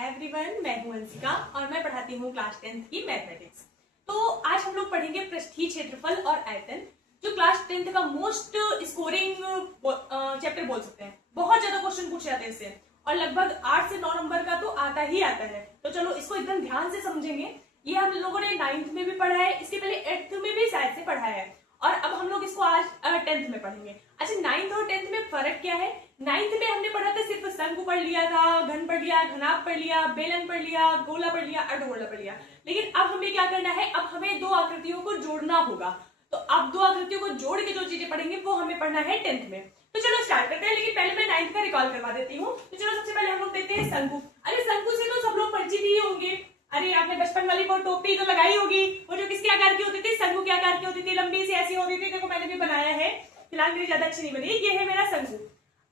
Everyone, मैं हूं अंशिका और मैं पढ़ाती हूं क्लास 10th की मैथमेटिक्स। तो आज हम लोग पढ़ेंगे पृष्ठीय क्षेत्रफल और आयतन, जो क्लास 10th का मोस्ट स्कोरिंग चैप्टर बोल सकते हैं। बहुत ज्यादा क्वेश्चन पूछे जाते हैं इससे और लगभग 8 से 9 नंबर का तो आता ही आता है। तो चलो इसको एकदम ध्यान से समझेंगे। ये हम लोगों ने 9th में भी पढ़ा है, इसके पहले 8th में भी शायद से पढ़ा है और अब हम लोग इसको आज 10th में पढ़ेंगे। अच्छा, 9th और 10th में फर्क क्या है? 9th में हमने पढ़ा था सिर्फ शंकु पढ़ लिया था, घन पढ़ लिया, घनाभ पढ़ लिया, बेलन पढ़ लिया, गोला पढ़ लिया, अर्धगोला पढ़ लिया। लेकिन अब हमें क्या करना है? अब हमें दो आकृतियों को जोड़ना होगा। तो अब दो आकृतियों को जोड़ के जो चीजें पढ़ेंगे वो हमें पढ़ना है 10th में। तो चलो स्टार्ट करते हैं, लेकिन पहले मैं 9th का रिकॉल करवा देती हूँ। तो चलो सबसे पहले हम लोग देखते हैं शंकु। अरे शंकु से तो सब लोग परिचित ही होंगे। अरे आपने बचपन वाली वो टोपी तो लगाई होगी, वो जो किसके आकार की होती थी? शंकु के आकार की होती थी, लंबी सी ऐसी होती थी। देखो मैंने भी बनाया है, फिलहाल मेरी ज्यादा अच्छी नहीं बनी। ये है मेरा शंकु।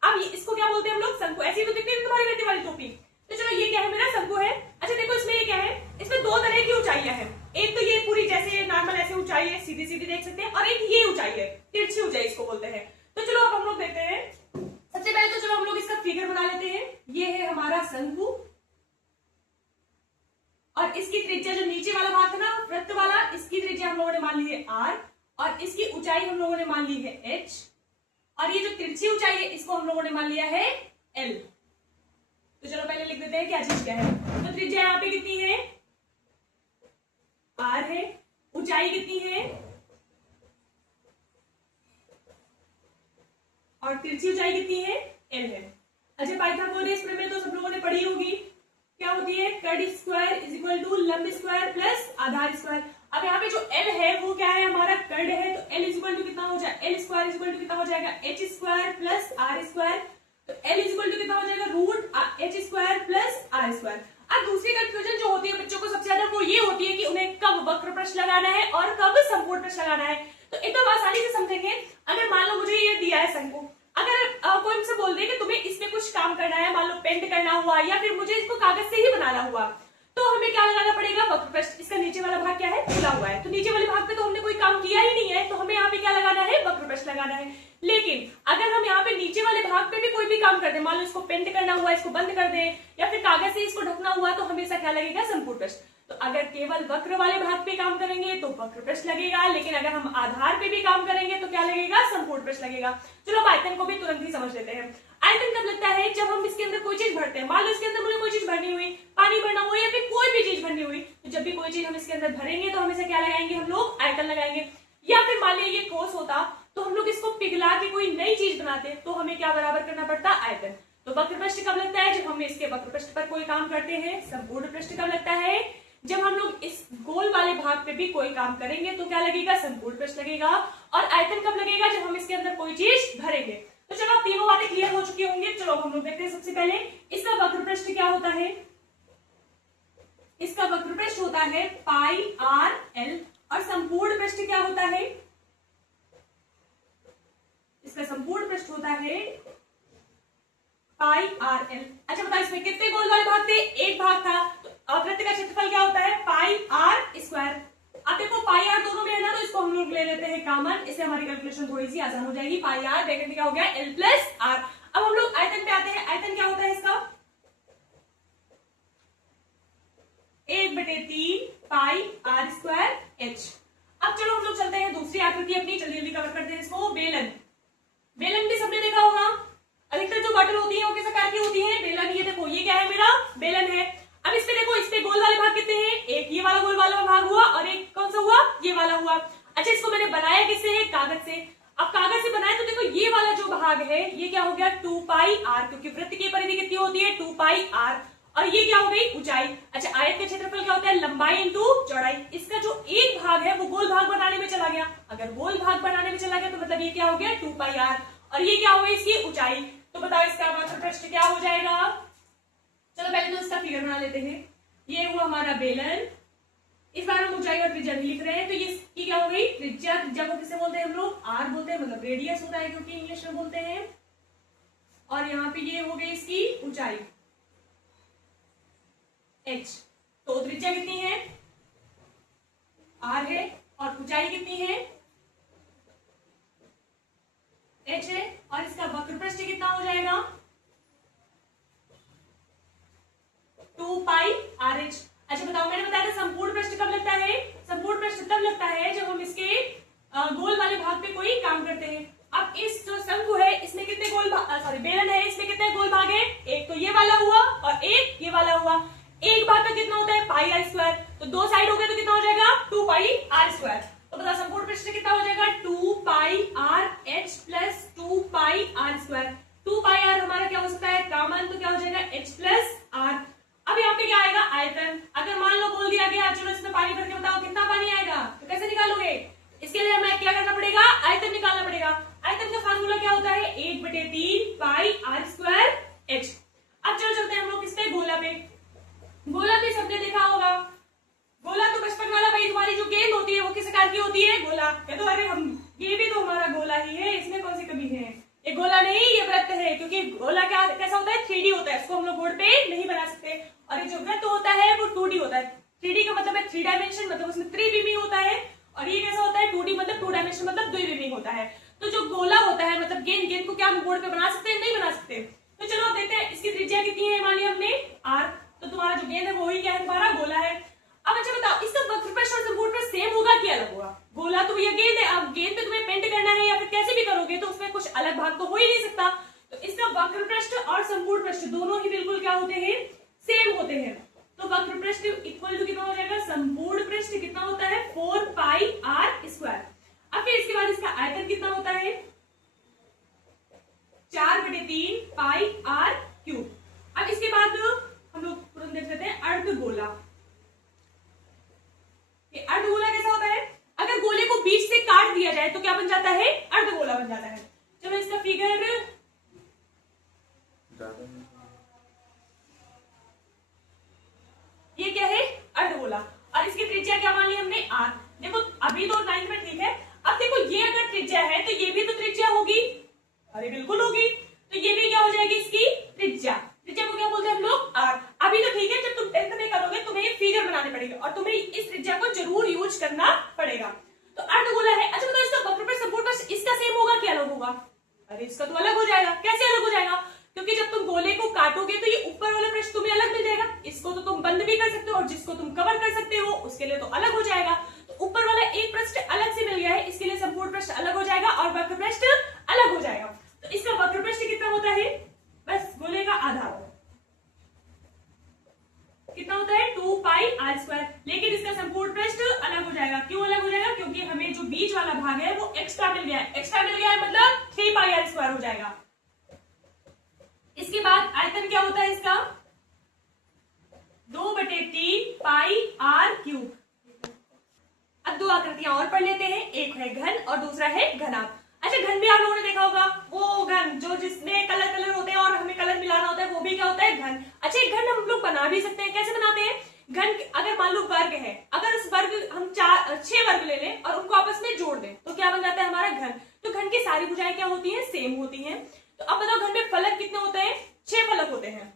अब इसको क्या बोलते हैं हम लोग? शंकु। ऐसी तो दिखती है तुम्हारी बेटी वाली टोपी। तो चलो ये क्या है? मेरा शंकु है। अच्छा देखो इसमें ये क्या है? इसमें दो तरह की ऊंचाइयां हैं। एक तो ये पूरी जैसे नॉर्मल ऐसे ऊंचाई है, सीधी सीधी देख सकते हैं, और एक ये ऊंचाई है, तिरछी ऊंचाई इसको बोलते हैं। तो चलो अब हम लोग देखते हैं। सबसे पहले तो चलो हम लोग इसका फिगर बना लेते हैं। ये है हमारा शंकु और इसकी त्रिज्या जो नीचे वाला भाग था ना वृत्त वाला, इसकी त्रिज्या हम लोगों ने मान ली है r और इसकी ऊंचाई हम लोगों ने मान ली है h और ये जो तिरछी ऊंचाई है इसको हम लोगों ने मान लिया है l। तो चलो पहले लिख देते हैं क्या चीज क्या है। तो त्रिज्या यहाँ पे कितनी है? r है। ऊंचाई कितनी है? और तिरछी ऊंचाई कितनी है? l है। अच्छा, पाइथागोरस प्रमेय तो सब लोगों ने पढ़ी होगी। क्या होती है? कट स्क्वायर इज इक्वल टू लंब स्क्वायर प्लस आधार स्क्वायर। अब यहाँ पे जो l है वो क्या है? हमारा कड है। तो l इज इक्वल टू कितना हो जाएगा? l square is equal to कितना हो जाएगा? h square plus r square. तो l इज इक्वल टू कितना हो जाएगा? Root h square plus r square. अब दूसरी कंफ्यूजन जो होती है बच्चों को सबसे ज्यादा वो ये होती है कि उन्हें कब वक्र पृष्ठ लगाना है और कब संपूर्ण पृष्ठ लगाना है। तो एकदम आसानी से समझेंगे। अगर मान लो मुझे ये दिया है शंकु, अगर कोई मुझसे बोल दे कि तुम्हें इसमें कुछ काम करना है, मान लो पेंट करना हुआ या फिर मुझे इसको कागज से ही बनाना हुआ, तो हमें क्या लगाना पड़ेगा? वक्र पृष्ठ। इसका नीचे वाला भाग क्या है? खुला हुआ है। तो नीचे वाले भाग पे तो हमने कोई काम किया ही नहीं है, तो हमें यहाँ पे क्या लगाना है? वक्र पृष्ठ लगाना है। लेकिन अगर हम यहाँ पे नीचे वाले भाग पे भी कोई भी काम कर दे, मान लो इसको पेंट करना हुआ, इसको बंद कर दे या फिर कागज से इसको ढकना हुआ, तो हमेशा क्या लगेगा? संपूर्ण पृष्ठ। तो अगर केवल वक्र वाले भाग पे काम करेंगे तो वक्र पृष्ठ लगेगा, लेकिन अगर हम आधार पे भी काम करेंगे तो क्या लगेगा? संपूर्ण पृष्ठ लगेगा। चलो आयतन को भी तुरंत ही समझ लेते हैं। आयतन कब लगता है? जब हम इसके अंदर कोई चीज भरते हैं। मान लो इसके अंदर मुझे कोई चीज भरनी हुई, पानी भरना हुआ या फिर कोई भी चीज भरनी हुई, तो जब भी कोई चीज हम इसके अंदर भरेंगे तो हमेशा क्या लगाएंगे? हम लोग आयतन लगाएंगे। या फिर मान लिया ये ठोस होता तो हम लोग इसको पिघला के कोई नई चीज बनाते तो हमें क्या बराबर करना पड़ता? आयतन। तो वक्र पृष्ठ कब लगता है? जब हम इसके वक्र पृष्ठ पर कोई काम करते हैं। संपूर्ण पृष्ठ कब लगता है? जब हम लोग इस गोल वाले भाग पे भी कोई काम करेंगे तो क्या लगेगा? संपूर्ण पृष्ठ लगेगा। और आयतन कब लगेगा? जब हम इसके अंदर कोई चीज भरेंगे। तो चलो तीनों बातें क्लियर हो चुकी होंगी। चलो हम लोग देखते हैं। सबसे पहले इसका वक्र पृष्ठ क्या होता है? इसका वक्र पृष्ठ होता है पाई आर एल और संपूर्ण पृष्ठ क्या होता है? इसका संपूर्ण पृष्ठ होता है पाई आर एल। अच्छा बताओ इसमें कितने गोल वाले भाग थे? एक भाग था। तो वृत्त का क्षेत्रफल क्या होता है? पाई आर स्क्वायर। अब देखो पाई आर दोनों में है ना, तो इसको हम लोग ले लेते हैं कॉमन, इससे हमारी कैलकुलेशन थोड़ी सी आसान हो जाएगी। पाई आर ब्रैकेट में क्या हो गया? L plus R. अब हम लोग आयतन पे आते हैं। आयतन क्या होता है इसका? 1/3 पाई आर स्क्वायर एच। अब चलो हम लोग चलते हैं दूसरी आकृति अपनी, जल्दी जल्दी कवर करते हैं इसको। बेलन। बेलन भी सबने देखा होगा। अधिकतर जो बटन होती है वो किस आकार की होती है? बेलन। ये देखो ये क्या है? मेरा बेलन है। अब इस पे देखो, इस पे गोल वाले भाग कितने हैं? एक ये वाला गोल वाला भाग हुआ और एक कौन सा हुआ? ये वाला हुआ। अच्छा इसको मैंने बनाया किससे है? कागज से। अब कागज से बनाया तो देखो ये वाला जो भाग है ये क्या हो गया? 2 पाई आर, क्योंकि वृत्त की परिधि कितनी होती है? 2 पाई आर। और ये क्या हो गई? ऊंचाई। अच्छा आयत का क्षेत्रफल क्या होता है? लंबाई इंटू चौड़ाई। इसका जो एक भाग है वो गोल भाग बनाने में चला गया। अगर गोल भाग बनाने में चला गया तो मतलब ये क्या हो गया? 2 पाई आर। और ये क्या हो गई? इसकी ऊंचाई। तो बताओ इसका वक्र पृष्ठ क्या हो जाएगा? चलो पहले तो इसका फिगर बना लेते हैं। ये हुआ हमारा बेलन। इस बार हम ऊंचाई और त्रिज्या नहीं लिख रहे हैं, तो ये इसकी क्या हो गई? त्रिज्या। त्रिज्या को किसे बोलते हैं हम लोग? आर बोलते हैं, मतलब रेडियस होता है क्योंकि इंग्लिश में बोलते हैं। और यहाँ पे ये हो गई इसकी ऊंचाई h। तो त्रिज्या कितनी है? r है और ऊंचाई कितनी है? h है। और इसका वक्र पृष्ठ कितना हो जाएगा? 2 आर एच। अच्छा बताओ, मैंने बताया था संपूर्ण पृष्ठ कब लगता है? संपूर्ण पृष्ठ तब लगता है जब हम इसके गोल वाले भाग पे कोई काम करते हैं। अब इस जो शंकु है इसमें कितने गोल सॉरी बेलन है, इसमें कितने गोल भाग है? एक तो ये वाला हुआ और एक ये वाला हुआ। एक भाग का कितना होता है? पाई आर स्क्वायर। तो दो साइड हो गए तो कितना हो जाएगा? 2 पाई आर स्क्वायर। तो बताओ संपूर्ण पृष्ठ कितना हो जाएगा? 2 pi r h plus 2 pi r square. 2 pi r हमारा क्या हो सकता है? कॉमन, तो क्या हो जाएगा? H plus R. अब यहाँ पे क्या आएगा? आयतन। अगर मान लो बोल दिया गया चलो इसमें पानी भर के बताओ कितना पानी आएगा, तो कैसे निकालोगे? इसके लिए हमें क्या करना पड़ेगा? आयतन निकालना पड़ेगा। आयतन का फार्मूला क्या होता है? 1/3 पाई आर स्क्वायर एच। अब चलो चलते हैं हम लोग किस पे? गोला पे। गोला भी सबने देखा होगा। गोला तो बचपन वाला भाई, तुम्हारी जो गेंद होती है वो किस आकार की होती है? गोला। क्या तो अरे हम ये भी तो हमारा गोला ही है, इसमें कौन सी कमी है? ये गोला नहीं, ये वृत्त है, क्योंकि गोला क्या कैसा होता है? 3D होता है, इसको हम लोग बोर्ड पे नहीं बना सकते। और ये जो वृत्त होता है वो 2D होता है। 3D का मतलब है 3 डायमेंशन, मतलब उसमें त्रिविमी होता है। और ये कैसा होता है? 2D मतलब 2 डायमेंशन मतलब द्विविमी होता है। तो जो गोला होता है मतलब गेंद को क्या हम बोर्ड पे बना सकते हैं? नहीं बना सकते। तो चलो अब देखते हैं इसकी त्रिज्या कितनी है। मान लिया हमने आर, तो तुम्हारा जो गेंद है वो ही क्या है? तुम्हारा गोला है। अब अच्छा बताओ, इसका वक्र पृष्ठ और संपूर्ण पृष्ठ सेम होगा कि अलग होगा? गोला तो ये गेंद है, अब गेंद पे तुम्हें पेंट करना है या फिर कैसे भी करोगे तो उसमें कुछ अलग भाग तो हो ही नहीं सकता। तो इसका वक्र पृष्ठ और संपूर्ण पृष्ठ दोनों ही बिल्कुल क्या होते हैं? सेम होते हैं। तो वक्र पृष्ठ इक्वल टू कितना हो जाएगा? संपूर्ण पृष्ठ कितना होता है? 4 पाई आर स्क्वायर। अब फिर इसके बाद इसका आयतन कितना होता है? 4/3 पाई आर क्यूब। अब इसके बाद हम लोग तुरंत देख लेते हैं अर्धगोला। ये अर्धगोला कैसा होता है? अगर गोले को बीच से काट दिया जाए तो क्या बन जाता है? अर्धगोला बन जाता है। चलो इसका फिगर ये क्या है? अर्धगोला। और इसकी त्रिज्या क्या मान ली हमने? आर। देखो अभी तो 9th में ठीक है। अब देखो ये अगर त्रिज्या है तो ये भी तो त्रिज्या होगी। अरे बिल्कुल होगी। तो ये भी क्या हो जाएगी? इसकी त्रिज्या। त्रिज्या को क्या बोलते हैं हम लोग? आर। अभी तो ठीक है, जब तुम 10th में करोगे तुम्हें ये फिगर बनाने पड़ेगा और तुम्हें इस त्रिज्या को जरूर यूज करना पड़ेगा। तो अर्धगोला है। अच्छा बताओ इसका वक्र पृष्ठ संपूर्ण पृष्ठ इसका सेम होगा कि अलग होगा? अरे इसका तो अलग हो जाएगा। कैसे अलग हो जाएगा? क्योंकि जब तुम गोले को काटोगे तो ये ऊपर वाला पृष्ठ तुम्हें अलग मिल जाएगा। इसको तो तुम बंद भी कर सकते हो और जिसको तुम कवर कर सकते हो उसके लिए तो अलग हो जाएगा। तो ऊपर वाला एक पृष्ठ अलग से मिल गया है, इसके लिए संपूर्ण पृष्ठ अलग हो जाएगा और वक्र पृष्ठ अलग हो जाएगा। तो इसका वक्र पृष्ठ कितना होता है? बस गोले का आधा कितना होता है? 2 पाई आर स्क्वायर। लेकिन इसका संपूर्ण पृष्ठ अलग हो जाएगा। क्यों अलग हो जाएगा? क्योंकि हमें जो बीच वाला भाग है वो एक्स्ट्रा मिल गया है। एक्स्ट्रा मिल गया है मतलब 3 पाई आर स्क्वायर हो जाएगा। इसके बाद आयतन क्या होता है इसका? 2/3 पाई आर क्यूब। अब दो आकृतियां और पढ़ लेते हैं, एक है घन और दूसरा है घनाभ। अच्छा घन भी आप लोगों ने देखा होगा, वो घन जो जिसमें कलर होते हैं और हमें कलर मिलाना होता है वो भी क्या होता है? घन। अच्छा एक घन हम लोग बना भी सकते हैं। कैसे बनाते हैं घन? अगर मान लो वर्ग है, अगर उस वर्ग हम 6 वर्ग ले लें और उनको आपस में जोड़ दें तो क्या बन जाता है हमारा? घन। तो घन की सारी भुजाएं क्या होती है? सेम होती है। तो अब बताओ घन में फलक कितने होते हैं? 6 फलक होते हैं।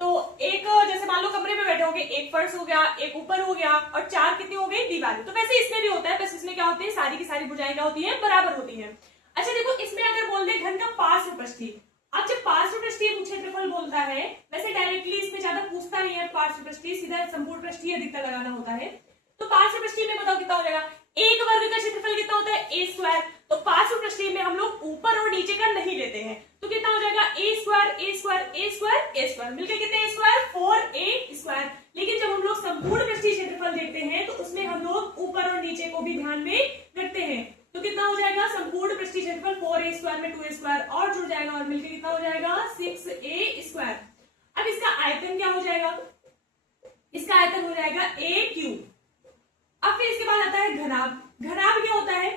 तो एक जैसे मान लो कमरे में बैठे होगे, एक फर्श हो गया, एक ऊपर हो गया और 4 कितनी हो गई? दीवारें। तो वैसे इसमें भी होता है, बस इसमें क्या होती है? सारी की सारी भुजाएं क्या होती है? बराबर होती है। अच्छा देखो इसमें अगर बोल दे घन का पार्श्वपृष्ठीय। अब जब पार्श्वपृष्ठीय क्षेत्रफल बोलता है, वैसे डायरेक्टली इसमें ज्यादा पूछता नहीं है पार्श्वपृष्ठीय, सीधा संपूर्ण पृष्ठीय अधिकतर लगाना होता है। तो पार्श्वपृष्ठीय में बताओ कितना हो जाएगा? एक वर्ग का क्षेत्रफल कितना होता है? ए स्क्वायर। तो पार्श्वपृष्ठीय में हम लोग ऊपर और नीचे का नहीं लेते हैं, तो कितना हो जाएगा? ए स्क्वायर ए स्क्वायर ए स्क्वायर ए स्क्वायर मिलकर कितने स्क्वायर? 4a square. लेकिन जब हम लोग संपूर्ण पृष्ठीय क्षेत्रफल देखते हैं तो उसमें हम लोग ऊपर और नीचे को भी ध्यान में रखते हैं। तो कितना हो जाएगा? संपूर्ण पृष्ठीय क्षेत्रफल 4a स्क्वायर में 2a स्क्वायर और जुड़ जाएगा और मिलकर कितना हो जाएगा? 6a square. अब इसका आयतन क्या हो जाएगा? इसका आयतन हो जाएगा a क्यूब। अब फिर इसके बाद आता है घनाभ। घनाभ क्या होता है?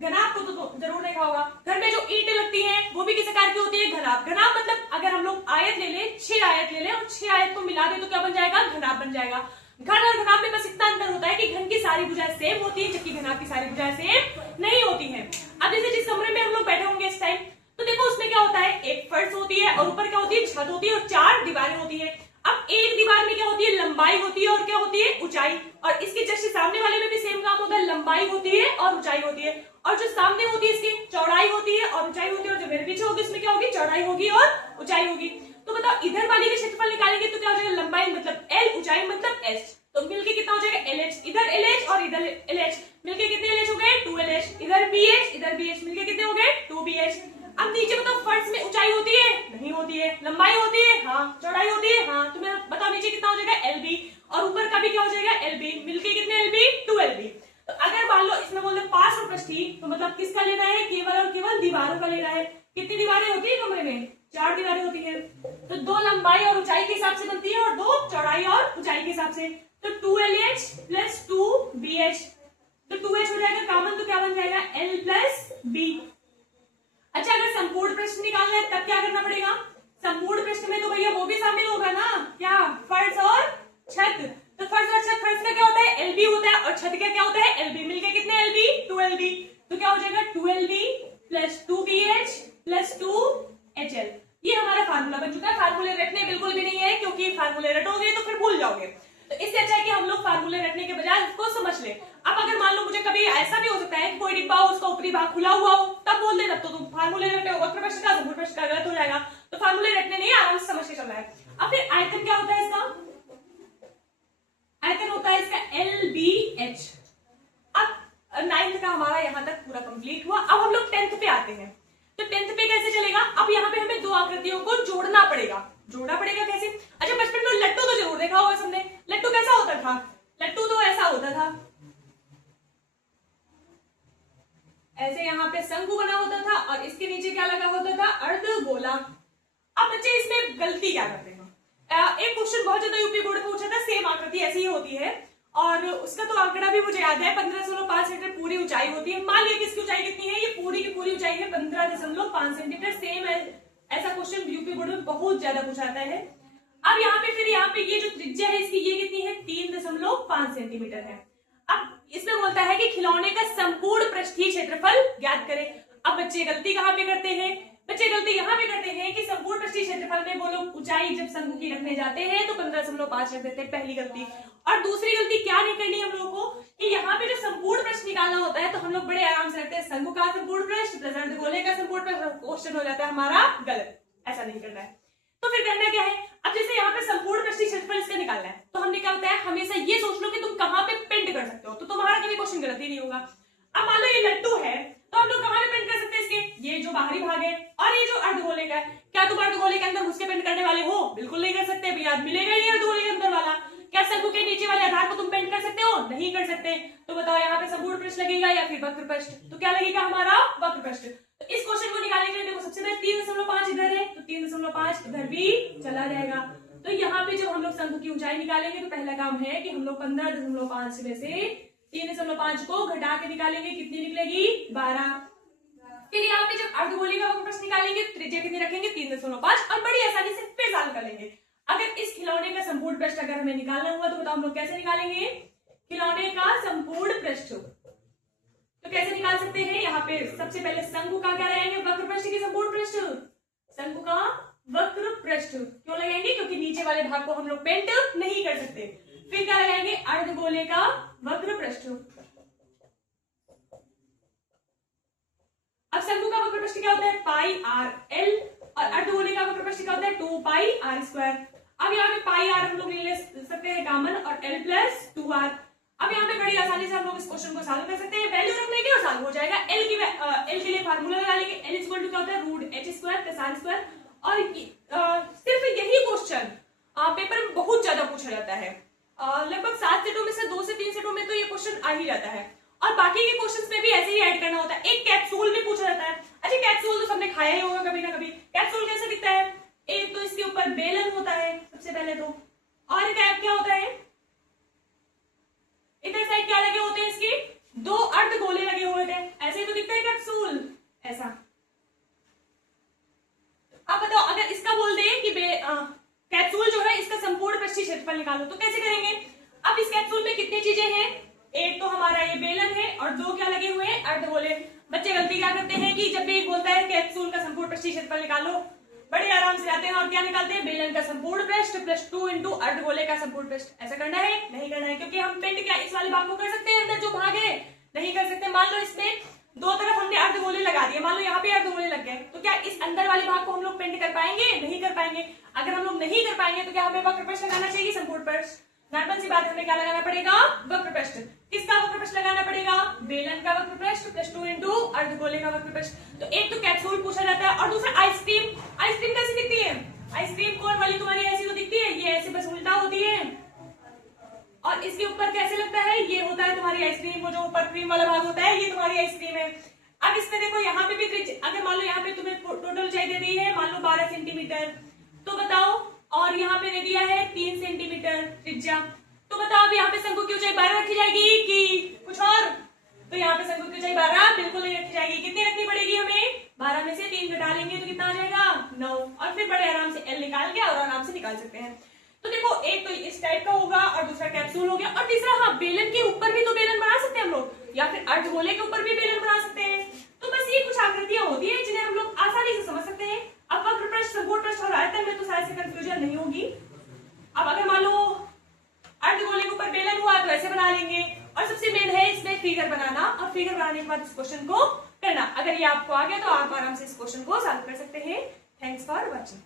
घनाभ को तो जरूर देखा होगा, घर में जो ईंटें लगती हैं वो भी किस आकार की होती है? घनाभ। घनाभ मतलब अगर हम लोग आयत ले लें, 6 आयत ले लें और 6 आयत को मिला दें तो क्या बन जाएगा? घनाभ बन जाएगा। घन और घनाभ में बस इतना अंतर होता है कि घन की सारी भुजाएं सेम होती है जबकि घनाभ की सारी भुजाएं सेम नहीं होती हैं। अब जैसे जिस कमरे में हम लोग बैठे होंगे इस टाइम, तो देखो उसमें क्या होता है? एक फर्श होती है और ऊपर क्या होती है? छत होती है और 4 दीवारें होती है। अब एक दीवार में क्या होती है? लंबाई होती है और क्या होती है? ऊंचाई। और इसके जस्ट सामने वाले में भी सेम काम होता है, लंबाई होती है और ऊंचाई होती है। और जो सामने होती है इसकी चौड़ाई होती है और ऊंचाई होती है, और जो मेरे पीछे होगी इसमें क्या होगी? चौड़ाई होगी और ऊंचाई होगी। तो बताओ इधर वाली के क्षेत्रफल निकालेंगे तो क्या हो जाएगा? लंबाई मतलब एच, तो मिलके कितना हो जाएगा LH, इधर LH और इधर LH, मिलके कितने LH हो गए 2LH, इधर BH इधर BH, मिलके कितने हो गए 2BH। अब नीचे बताओ फर्श में ऊंचाई होती है नहीं होती है, लंबाई होती है हाँ, चौड़ाई होती है हाँ, तो मैं बताओ नीचे कितना हो जाएगा LB और ऊपर का भी क्या हो जाएगा LB, मिलके कितने LB 2LB। तो अगर मान लो इसमें बोल पार्श्वपृष्ठी, तो मतलब किसका लेना है, केवल और केवल दीवारों का लेना है। कितनी दीवारें होती है कमरे में, 4 दीवारें होती है, तो 2 लंबाई और ऊंचाई के हिसाब से बनती है और 2 चौड़ाई और ऊंचाई के हिसाब से, तो 2LH प्लस 2BH, तो 2H हो जाएगा कॉमन, तो क्या बन जाएगा L प्लस B। अच्छा अगर संपूर्ण पृष्ठ निकालना है तब क्या करना पड़ेगा, संपूर्ण पृष्ठ में तो भैया वो भी शामिल होगा ना, क्या फर्श और छत, तो फर्श और छत, फर्श का क्या होता है LB होता है और छत का क्या होता है LB, मिलके कितने LB 2LB, तो क्या हो जाएगा 2LB plus 2BH plus 2HL। ये हमारा फार्मूला बन चुका है। फार्मूले रटने बिल्कुल भी नहीं है, क्योंकि फार्मूले रटोगे तो फिर भूल जाओगे, तो इससे अच्छा है कि हम लोग फार्मूले रटने के बजाय उसको समझ ले। अब अगर मान लो मुझे कभी ऐसा भी हो सकता है कि कोई डिब्बा हो उसका ऊपरी भाग खुला हुआ हो, तब बोल देना तो तुम फार्मूले रटे हो, वक्र प्रश्न का संपूर्ण प्रश्न का गलत हो जाएगा, तो फार्मूले रटने नहीं, आराम से समझ के चलना है। अब फिर आयतन क्या होता है इसका, आयतन होता है इसका LBH। अब 9th का हमारा यहाँ तक पूरा कंप्लीट हुआ। अब हम लोग 10th पे आते हैं, तो 10th पे कैसे चलेगा, अब यहाँ पे हमें 2 आकृतियों को जोड़ना पड़ेगा। जोड़ना पड़ेगा कैसे, अच्छा बचपन में लट्टू तो जरूर देखा होगा सबने, लट्टू कैसा होता था, लट्टू तो ऐसा होता था, ऐसे यहाँ पे शंकु बना होता था और इसके नीचे क्या लगा होता था अर्धगोला। अब बच्चे इसमें गलती क्या करते हैं, एक क्वेश्चन बहुत ज्यादा यूपी बोर्ड में पूछा था, सेम आकृति ऐसी ही होती है और उसका तो आंकड़ा भी मुझे याद है 15.5 सेंटीमीटर पूरी ऊंचाई होती है। मान लिया कि इसकी ऊंचाई कितनी है, ये पूरी की पूरी ऊंचाई है 15.5 सेंटीमीटर, सेम है, ऐसा क्वेश्चन यूपी बोर्ड में बहुत ज्यादा पूछा जाता है। अब यहाँ पे फिर यहाँ पे ये जो त्रिज्या है इसकी ये कितनी है 3.5 सेंटीमीटर है। अब इसमें बोलता है कि खिलौने का संपूर्ण पृष्ठीय क्षेत्रफल ज्ञात करें। अब बच्चे गलती कहाँ पे करते हैं, बच्चे गलती यहाँ पे करते हैं कि संपूर्ण पृष्ठीय क्षेत्रफल में वो लोग ऊंचाई जब शंकु की रखने जाते हैं तो 15.5 रख देते हैं, पहली गलती। और दूसरी गलती क्या नहीं करनी हम लोगों को कि यहाँ पे जो संपूर्ण पृष्ठ निकालना होता है तो हम लोग बड़े आराम से रखते हैं शंकु का संपूर्ण पृष्ठ प्लस अर्धगोले का संपूर्ण पृष्ठ, क्वेश्चन हो जाता है हमारा गलत, ऐसा नहीं करना है। तो फिर करना क्या है, अब जैसे यहाँ पे संपूर्ण पृष्ठीय क्षेत्रफल इसका निकालना है तो हम निकालते हैं, हमेशा ये सोच लो कि तुम कहाँ पे पेंट कर सकते हो, तो तुम्हारा कभी क्वेश्चन गलत ही नहीं होगा। अब मान लो ये लट्टू है तो हम लोग कहाँ पे पेंट कर सकते हैं इसके, ये जो बाहरी भाग है और ये जो अर्धगोले का है, क्या तुम अर्धगोले के अंदर घुस के पेंट करने वाले हो, बिल्कुल नहीं कर सकते भैया, मिलेगा ही अर्धगोले के अंदर वाला। क्या शंकु के नीचे वाले आधार को तुम पेंट कर सकते हो, नहीं कर सकते, तो बताओ यहाँ पे संपूर्ण पृष्ठ लगेगा या फिर वक्र पृष्ठ, तो क्या लगेगा हमारा वक्र पृष्ठ। तो इस क्वेश्चन को निकालने के लिए देखो सबसे पहले 3.5 इधर है तो 3.5 इधर भी चला जाएगा, तो यहाँ पे जब हम लोग शंकु की ऊंचाई निकालेंगे तो पहला काम है कि हम लोग 15.5 में से 3.5 को घटा के निकालेंगे, कितनी निकलेगी 12। फिर यहाँ पे जब अर्धगोले का वक्र पृष्ठ निकालेंगे त्रिज्या कितनी रखेंगे 3.5 और बड़ी आसानी से फिर सॉल्व कर लेंगे। अगर इस खिलौने का संपूर्ण पृष्ठ अगर हमें निकालना हुआ तो बताओ हम लोग कैसे निकालेंगे, खिलौने का संपूर्ण पृष्ठ तो कैसे निकाल सकते हैं, यहाँ पे सबसे पहले शंकु का क्या लगाएंगे, वक्र पृष्ठ की संपूर्ण पृष्ठ, शंकु का वक्र पृष्ठ क्यों लगाएंगे, क्योंकि नीचे वाले भाग को हम लोग पेंट नहीं कर सकते। फिर क्या लगाएंगे, अर्धगोले का वक्र पृष्ठ। अब शंकु का वक्र पृष्ठ क्या होता है पाई आर एल और अर्धगोले का वक्र पृष्ठ क्या होता है 2 पाई आर स्क्वायर। अब यहाँ पे पाई आर हम लोग ले सकते हैं कॉमन और एल प्लस 2r। अब यहाँ पे बड़ी आसानी से हम लोग इस क्वेश्चन को सॉल्व कर सकते हैं, वैल्यू रख लेंगे और सॉल्व हो जाएगा। एल के लिए फार्मूला लगा लेंगे, एल इक्वल टू क्या होता है √h² प्लस r²। और सिर्फ यही क्वेश्चन पेपर में बहुत ज्यादा पूछा जाता है, लगभग 7 सेटों में से 2 से 3 सेटों में तो ये क्वेश्चन आ ही जाता है और बाकी के क्वेश्चंस में भी ऐसे ही ऐड करना होता है। एक कैप्सूल भी पूछा जाता है, अच्छा कैप्सूल तो सबने खाया ही होगा कभी ना कभी। कैप्सूल कैसे दिखता है, एक तो इसके ऊपर बेलन होता है सबसे पहले तो, और क्या होता है इधर साइड क्या लगे होते हैं इसके 2 अर्धगोले लगे हुए थे, ऐसे ही तो दिखता है कैप्सूल ऐसा। अब बताओ अगर इसका बोल दे कि कैप्सूल जो है इसका संपूर्ण पृष्ठीय क्षेत्रफल निकालो तो कैसे करेंगे। अब इस कैप्सूल में कितनी चीजें हैं, एक तो हमारा ये बेलन है और 2 क्या लगे हुए हैं अर्धगोले। बच्चे गलती क्या करते हैं कि जब भी बोलता है कैप्सूल का संपूर्ण पृष्ठीय क्षेत्रफल निकालो बड़े आराम से आते हैं और क्या निकालते हैं बेलन का संपूर्ण पृष्ठ प्लस 2 इंटू अर्धगोले का संपूर्ण पृष्ठ। ऐसा करना है नहीं करना है, क्योंकि हम पेंट क्या इस वाले भाग को कर सकते हैं, अंदर जो भाग है नहीं कर सकते। मान लो इसमें 2 तरफ हमने अर्धगोले लगा दिए, मान लो यहाँ पे अर्धगोले लग गए तो क्या इस अंदर वाले भाग को हम लोग पेंट कर पाएंगे, नहीं कर पाएंगे। अगर हम लोग नहीं कर पाएंगे तो क्या हमें वक्र पृष्ठ लगाना चाहिए संपूर्ण पृष्ठ। नॉर्मल सी बात है, हमें क्या लगाना पड़ेगा? वक्र पृष्ठ। किसका वक्र पृष्ठ लगाना पड़ेगा? बेलन का वक्र पृष्ठ प्लस 2 इंटू अर्धगोले का वक्र पृष्ठ। तो एक तो कैप्सूल पूछा जाता है और दूसरा आइसक्रीम। आइसक्रीम कैसी दिखती है? आइसक्रीम कोन वाली तुम्हारी ऐसी तो दिखती है, ये ऐसे बस उल्टा होती है, और इसके ऊपर कैसे लगता है? ये होता है तुम्हारी आइसक्रीम, वो जो ऊपर क्रीम वाला भाग होता है ये तुम्हारी आइसक्रीम है। अब इसमें देखो यहाँ पे भी अगर मान लो यहाँ पे तुम्हें टोटल ऊंचाई दे दी है मान लो 12 सेंटीमीटर, तो बताओ, और यहाँ पे दे दिया है 3 सेंटीमीटर त्रिज्या, तो बताओ अब यहाँ पे शंकु की ऊंचाई 12 रखी जाएगी कि कुछ और? तो यहाँ पे शंकु की ऊंचाई 12 बिल्कुल नहीं रखी जाएगी। कितनी रखनी पड़ेगी हमें? 12 में से 3 घटा लेंगे तो कितना आ जाएगा? 9। और फिर बड़े आराम से एल निकाल के और आराम से निकाल सकते हैं। तो देखो एक तो इस टाइप का होगा और दूसरा कैप्सूल हो गया, और तीसरा हाँ बेलन के ऊपर भी तो बेलन बना सकते हैं हम लोग, या फिर अर्धगोले के ऊपर भी बेलन बना सकते हैं। तो बस ये कुछ आकृतियां होती है जिन्हें हम लोग आसानी से समझ सकते हैं। अब वक्र पृष्ठ, समकोण पृष्ठ और आयतन में तो शायद से कंफ्यूजन नहीं होगी। अब अगर मान लो अर्धगोले के ऊपर बेलन हुआ तो ऐसे बना लेंगे, और सबसे मेन है इसमें फिगर बनाना, और फिगर बनाने के बाद इस क्वेश्चन को करना। अगर ये आपको आ गया तो आप आराम से इस क्वेश्चन को सॉल्व कर सकते हैं। Thanks for watching.